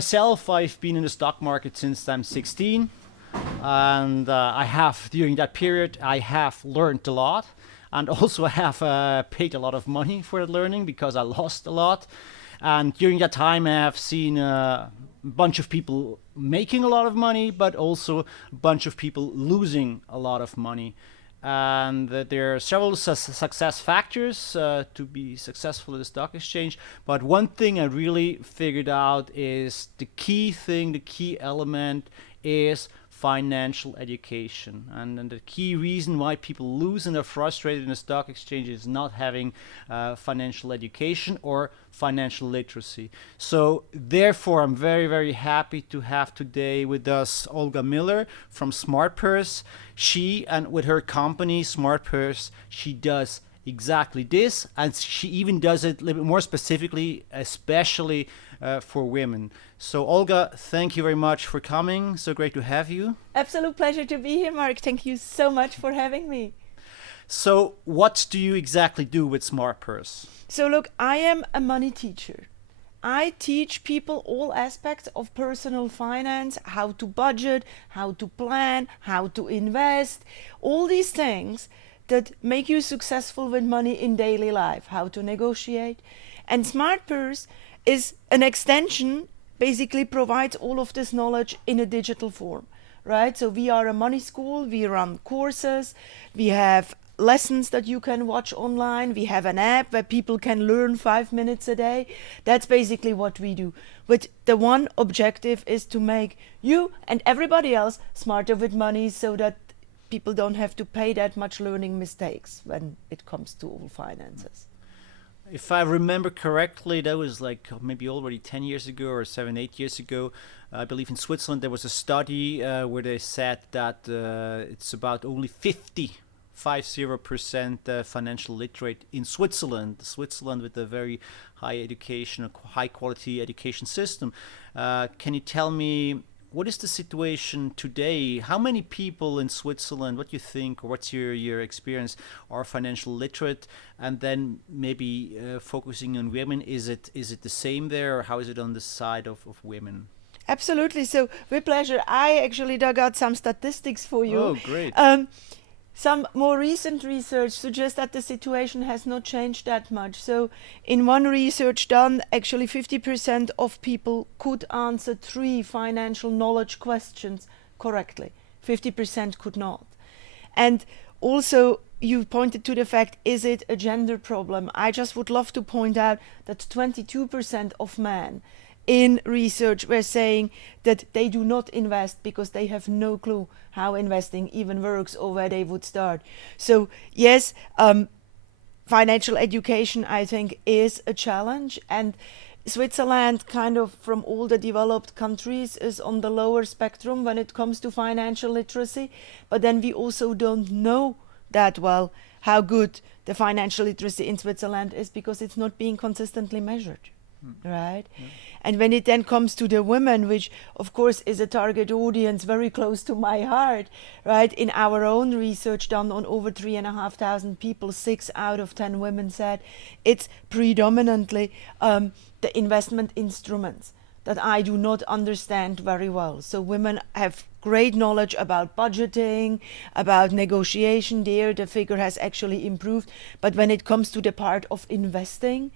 myself, I've been in the stock market since I'm 16, and I have, during that period, I have learned a lot, and also I have paid a lot of money for that learning because I lost a lot. And during that time, I have seen a bunch of people making a lot of money, but also a bunch of people losing a lot of money. And there are several success factors to be successful at the stock exchange. But one thing I really figured out is the key thing, the key element is financial education. And the key reason why people lose and are frustrated in the stock exchange is not having financial education or financial literacy. So therefore, I'm very, very happy to have today with us Olga Miler from Smartpurse. She, and with her company, Smartpurse, she does exactly this, and she even does it a little bit more specifically, especially for women. So Olga, thank you very much for coming. So great to have you. Absolute pleasure to be here, Mark. Thank you so much for having me. So what do you exactly do with Smartpurse? So look, I am a money teacher. I teach people all aspects of personal finance, how to budget, how to plan, how to invest, all these things that make you successful with money in daily life, how to negotiate. And Smartpurse is an extension, basically provides all of this knowledge in a digital form, right? So we are a money school, we run courses, we have lessons that you can watch online, we have an app where people can learn 5 minutes a day. That's basically what we do. But the one objective is to make you and everybody else smarter with money so that people don't have to pay that much learning mistakes when it comes to all finances. If I remember correctly, that was like maybe already 10 years ago or 7, 8 years ago. I believe in Switzerland there was a study where they said that it's about only 50% financial literate in Switzerland. Switzerland with a very high education, a high quality education system. Can you tell me, what is the situation today? How many people in Switzerland, what you think, or what's your experience, are financial literate? And then maybe focusing on women, is it the same there, or how is it on the side of women? Absolutely. So with pleasure. I actually dug out some statistics for you. Oh, great. Some more recent research suggests that the situation has not changed that much. So in one research done, actually 50% of people could answer 3 financial knowledge questions correctly. 50% could not. And also you pointed to the fact, is it a gender problem? I just would love to point out that 22% of men in research were saying that they do not invest because they have no clue how investing even works or where they would start. So yes, financial education, I think, is a challenge, and Switzerland, kind of from all the developed countries, is on the lower spectrum when it comes to financial literacy. But then we also don't know that well how good the financial literacy in Switzerland is because it's not being consistently measured. Right? Yeah. And when it then comes to the women, which of course is a target audience very close to my heart, right? In our own research done on over 3,500 people, 6 out of 10 women said it's predominantly the investment instruments that I do not understand very well. So women have great knowledge about budgeting, about negotiation. There the figure has actually improved. But when it comes to the part of investing,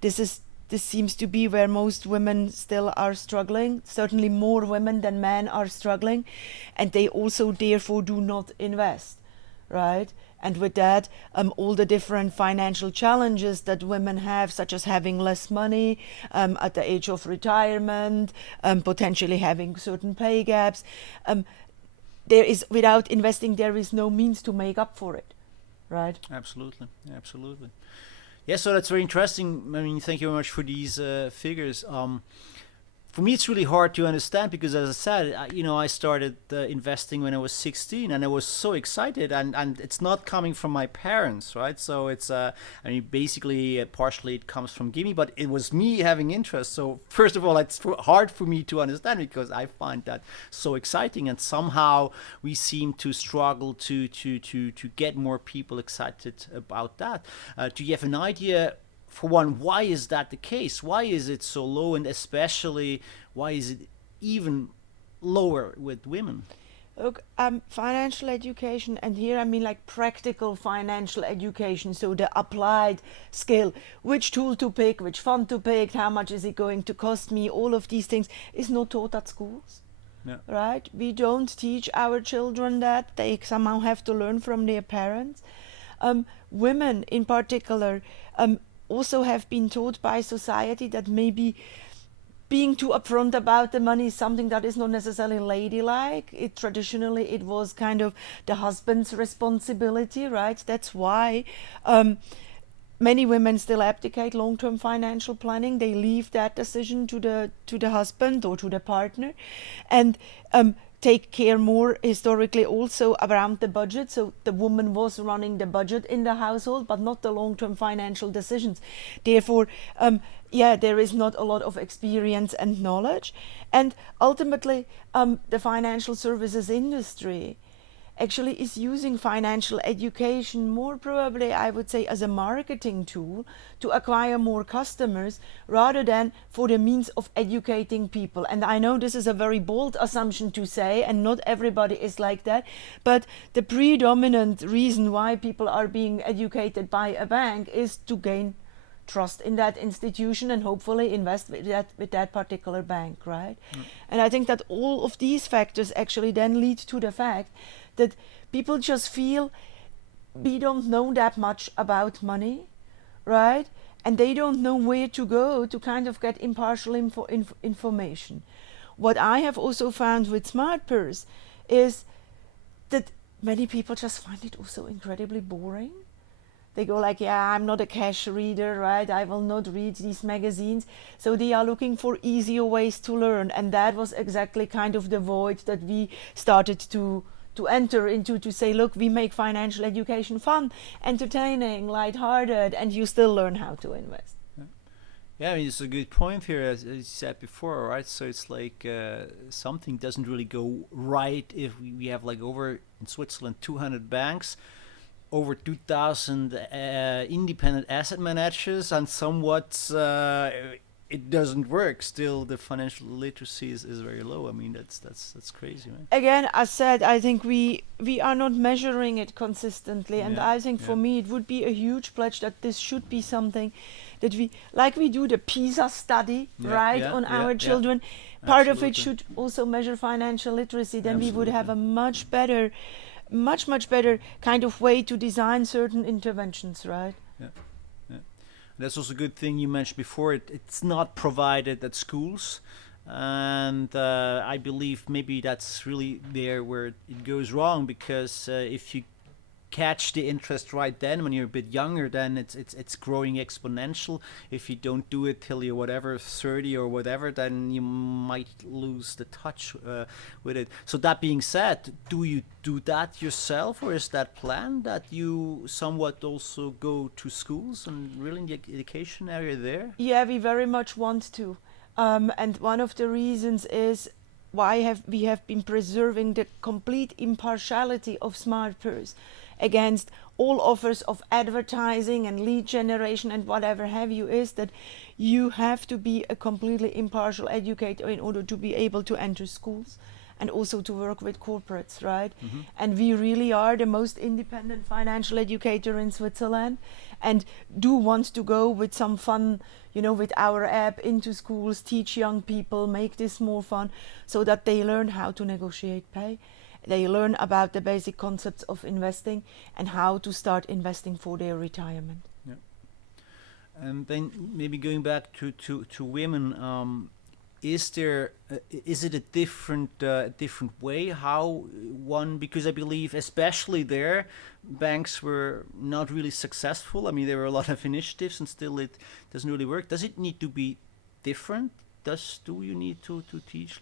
this seems to be where most women still are struggling. Certainly more women than men are struggling, and they also therefore do not invest, right? And with that, all the different financial challenges that women have, such as having less money at the age of retirement, potentially having certain pay gaps. There is, without investing, there is no means to make up for it, right? Absolutely, absolutely. Yeah, so that's very interesting. I mean, thank you very much for these figures. For me, it's really hard to understand because, as I said, I started investing when I was 16, and I was so excited, and it's not coming from my parents, right? So it's, basically, partially it comes from Gimme, but it was me having interest. So first of all, it's hard for me to understand because I find that so exciting, and somehow we seem to struggle to get more people excited about that. Do you have an idea for one, why is that the case? Why is it so low, and especially why is it even lower with women? Look, financial education, and here I mean like practical financial education, so the applied skill, which tool to pick, which fund to pick, how much is it going to cost me, all of these things is not taught at schools. Yeah. Right? We don't teach our children that. They somehow have to learn from their parents. Women in particular also have been taught by society that maybe being too upfront about the money is something that is not necessarily ladylike. Traditionally it was kind of the husband's responsibility, right? That's why many women still abdicate long-term financial planning. They leave that decision to the husband or to the partner, and take care more historically also around the budget. So the woman was running the budget in the household, but not the long-term financial decisions. Therefore, there is not a lot of experience and knowledge. And ultimately, the financial services industry actually is using financial education more probably, I would say, as a marketing tool to acquire more customers rather than for the means of educating people. And I know this is a very bold assumption to say, and not everybody is like that, but the predominant reason why people are being educated by a bank is to gain trust in that institution and hopefully invest with that particular bank, right? And I think that all of these factors actually then lead to the fact that people just feel we don't know that much about money, right? And they don't know where to go to kind of get impartial information. What I have also found with Smartpurse is that many people just find it also incredibly boring. They go like, yeah, I'm not a cash reader, right? I will not read these magazines. So they are looking for easier ways to learn. And that was exactly kind of the void that we started to enter into, to say, look, we make financial education fun, entertaining, lighthearted, and you still learn how to invest. Yeah, I mean, it's a good point here, as you said before, right? So it's like something doesn't really go right if we have like over in Switzerland 200 banks, over 2,000 independent asset managers, and somewhat it doesn't work. Still, the financial literacy is very low. I mean, that's crazy, man. Again, as said, I think we are not measuring it consistently, and I think for me it would be a huge pledge that this should be something that we do the PISA study, right, on our children. Part of it should also measure financial literacy. Then we would have a much better kind of way to design certain interventions, right? Yeah. That's also a good thing you mentioned before. It's not provided at schools, and I believe maybe that's really there where it goes wrong, because if you catch the interest right then when you're a bit younger, then it's growing exponential. If you don't do it till you're whatever 30 or whatever, then you might lose the touch with it. So that being said, do you do that yourself, or is that planned that you somewhat also go to schools and really in the education area there? Yeah, we very much want to, and one of the reasons is why we have been preserving the complete impartiality of Smartpurse against all offers of advertising and lead generation and whatever have you, is that you have to be a completely impartial educator in order to be able to enter schools and also to work with corporates, right? Mm-hmm. And we really are the most independent financial educator in Switzerland, and do want to go with some fun, with our app into schools, teach young people, make this more fun, so that they learn how to negotiate pay. They learn about the basic concepts of investing and how to start investing for their retirement. Yeah. And then maybe going back to women, is it a different way how one, because I believe especially there banks were not really successful. I mean, there were a lot of initiatives and still it doesn't really work. Does it need to be different? Do you need to teach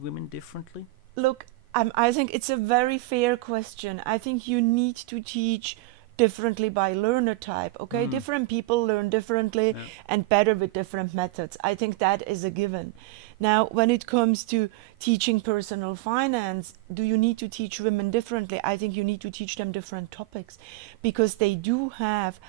women differently? Look, I think it's a very fair question. I think you need to teach differently by learner type. Okay, different people learn differently and better with different methods. I think that is a given. Now, when it comes to teaching personal finance, do you need to teach women differently? I think you need to teach them different topics, because they do have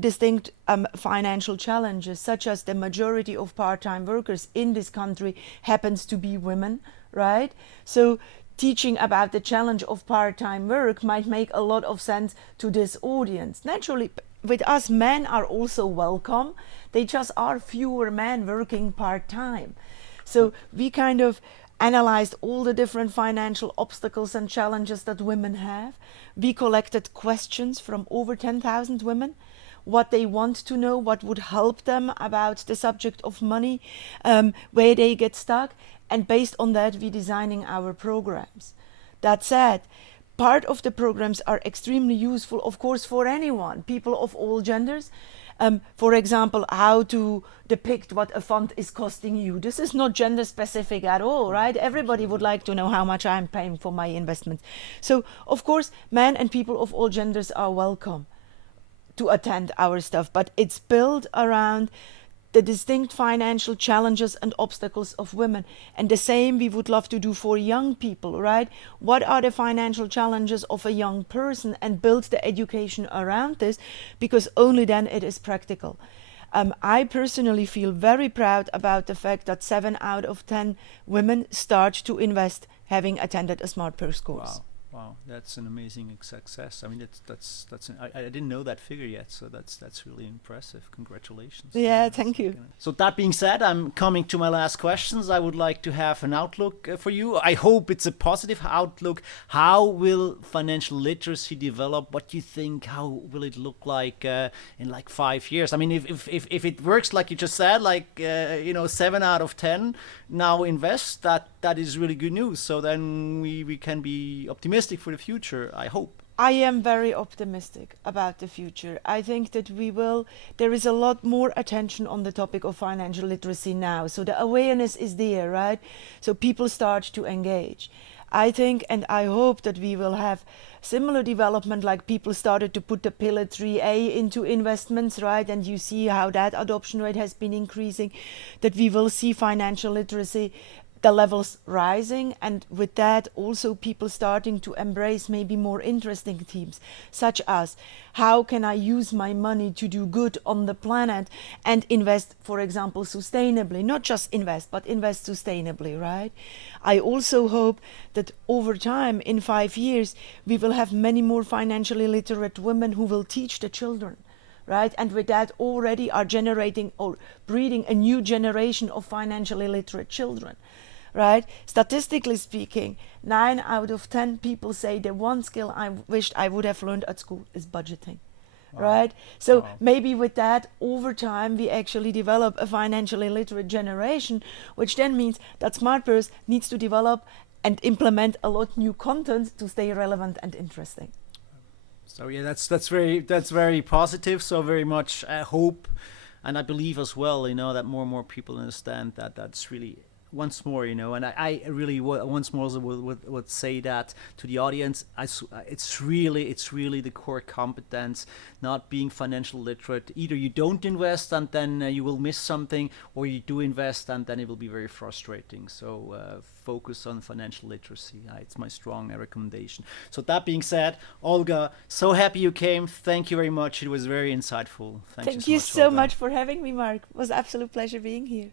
distinct financial challenges, such as the majority of part-time workers in this country happens to be women, right? So teaching about the challenge of part-time work might make a lot of sense to this audience. Naturally, with us, men are also welcome. They just are fewer men working part-time. So we kind of analyzed all the different financial obstacles and challenges that women have. We collected questions from over 10,000 women, what they want to know, what would help them about the subject of money, where they get stuck, and based on that, we're designing our programs. That said, part of the programs are extremely useful, of course, for anyone, people of all genders. For example, how to depict what a fund is costing you. This is not gender specific at all, right? Everybody would like to know how much I'm paying for my investments. So, of course, men and people of all genders are welcome to attend our stuff, but it's built around the distinct financial challenges and obstacles of women. And the same we would love to do for young people, right? What are the financial challenges of a young person, and build the education around this, because only then it is practical. I personally feel very proud about the fact that 7 out of 10 women start to invest having attended a Smartpurse course. Wow, that's an amazing success. I mean, I didn't know that figure yet, so that's really impressive. Congratulations. Yeah, thank you. So that being said, I'm coming to my last questions. I would like to have an outlook for you. I hope it's a positive outlook. How will financial literacy develop? What do you think? How will it look like in like 5 years? I mean, if it works like you just said, like 7 out of 10 now invest, that is really good news. So then we can be optimistic for the future, I hope. I am very optimistic about the future. I think that there is a lot more attention on the topic of financial literacy now. So the awareness is there, right? So people start to engage. I think and I hope that we will have similar development, like people started to put the Pillar 3A into investments, right? And you see how that adoption rate has been increasing, that we will see financial literacy, the levels rising, and with that also people starting to embrace maybe more interesting themes, such as how can I use my money to do good on the planet and invest, for example, sustainably. Not just invest, but invest sustainably, right? I also hope that over time, in 5 years, we will have many more financially literate women who will teach the children, right? And with that already are generating or breeding a new generation of financially literate children. Right? Statistically speaking, 9 out of 10 people say the one skill I wished I would have learned at school is budgeting. Wow. Right? So maybe with that, over time, we actually develop a financially literate generation, which then means that Smartpurse needs to develop and implement a lot new content to stay relevant and interesting. So yeah, that's very positive. So very much hope, and I believe as well, that more and more people understand that that's really. Once more, and I really once more would say that to the audience. It's really the core competence, not being financial literate. Either you don't invest and then you will miss something, or you do invest and then it will be very frustrating. So focus on financial literacy. It's my strong recommendation. So that being said, Olga, so happy you came. Thank you very much. It was very insightful. Thank you so much for having me, Mark. It was an absolute pleasure being here.